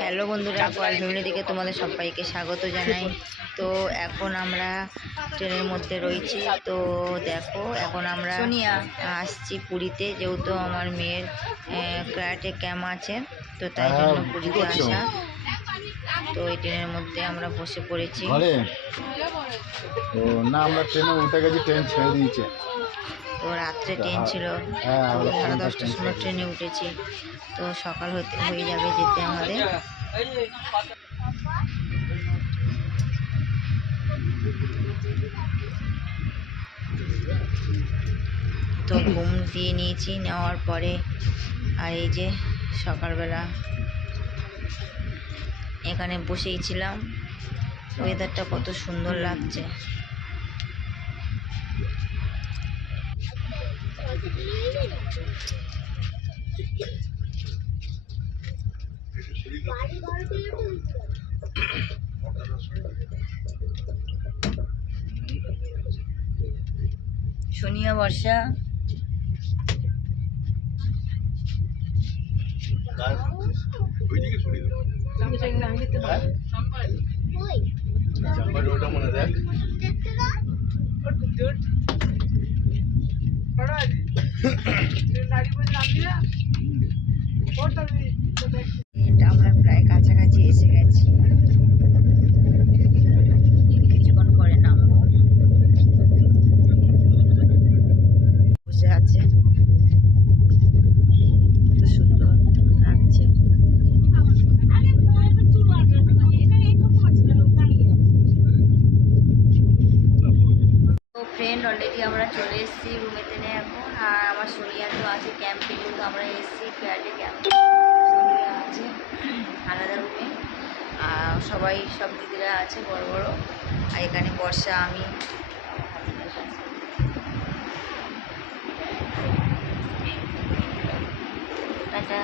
Hello বন্ধুরা family থেকে তোমাদের সবাইকে স্বাগত জানাই। তো এখন আমরা ট্রেনের মধ্যে রয়েছি। তো দেখো এখন আমরা আসছি পুরীতে যেহেতু আমার মেয়ের ক্রাটে ক্যাম্প আছে তো তাই জন্য হ্যাঁ, পুরীতে আসা। তো এই ট্রেনের মধ্যে আমরা বসে পড়েছি। ঘরে? না আমরা ট্রেনে উঠে গেছি ট্রেন ছেড়ে দিয়েছে। তো রাত্রে ট্রেন ছিল। হ্যাঁ, সাড়ে দশটার সময় ট্রেনে উঠেছি। তো সকাল হতে হয়ে যাবে যেতে আমাদের। তো ঘুম দিয়ে নিয়েছি নেওয়ার পরে আর এই যে সকালবেলা এখানে বসেই ছিলাম। ওয়েদারটা কত সুন্দর লাগছে। সোনিয়া বর্ষা। জন্য আমি তো চাম্বার ওটা মনে দেখ বড় আছে নারী বলে নাম দিয়া ওর তাহলে ফ্রেন্ড আমরা চলে এসেছি রুমেতে নে এখন। আর আমার সোনিয়া তো আছে ক্যাম্পে যেহেতু আমরা এসেছি ফ্ল্যাটে ক্যাম্পে সোনিয়া আছে আলাদা রুমে আর সবাই, সব দিদিরা আছে, বড় বড়। আর এখানে বর্ষা, আমি। টাটা।